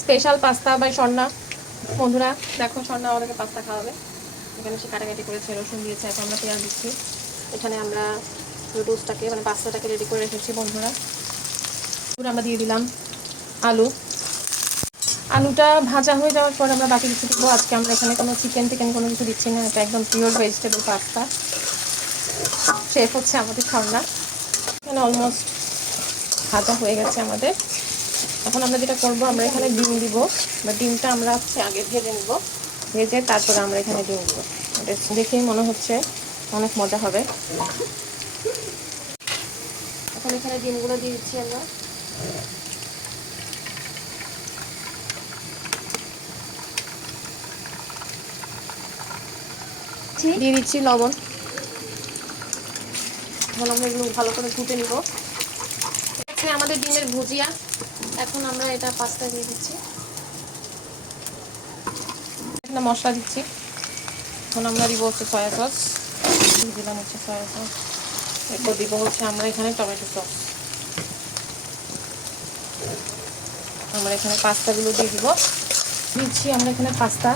Special pasta by Swarna. বন্ধুরা দেখো, স্বর্ণা আমাদেরকে পাস্তা খাওয়াবে। এখানে সে কাটাকাটি করেছে, রসুন দিয়েছে, এখন আমরা পেঁয়াজ দিচ্ছি। এখানে আমরা নুডলসটাকে মানে পাস্তাটাকে রেডি করে রেখেছি বন্ধুরা। আমরা দিয়ে দিলাম আলুটা ভাজা হয়ে যাওয়ার পর আমরা বাকি কিছু দেবো। আজকে আমরা এখানে কোনো চিকেন কোনো কিছু দিচ্ছি না, এটা একদম পিওর ভেজিটেবল পাস্তা। শেফ হচ্ছে আমাদের স্বর্ণা। এখানে অলমোস্ট ভাজা হয়ে গেছে আমাদের। এখন আমরা যেটা করবো, আমরা এখানে ডিম দিব, বা ডিমটা আমরা হচ্ছে আগে ভেজে নিব, ভেজে তারপরে আমরা এখানে ডিম দিব। এটা দেখেই মনে হচ্ছে অনেক মজা হবে। এখন এখানে ডিমগুলো দিয়ে দিচ্ছি আমরা। দিয়ে দিচ্ছি লবণ। এখন আমরা এগুলো ভালো করে ঘুটে নিব। আমাদের ডিমের ভুজিয়া। এখন আমরা এটা পাস্তা দিয়ে দিচ্ছি, এখানে মশলা দিচ্ছি। এখন আমরা দিব হচ্ছে সয়া সস, দিলাম হচ্ছে সয়া সস, এরপর দিব হচ্ছে আমরা এখানে টমেটো সস। আমরা এখানে পাস্তাগুলো দিয়ে দিব, দিচ্ছি আমরা এখানে পাস্তা।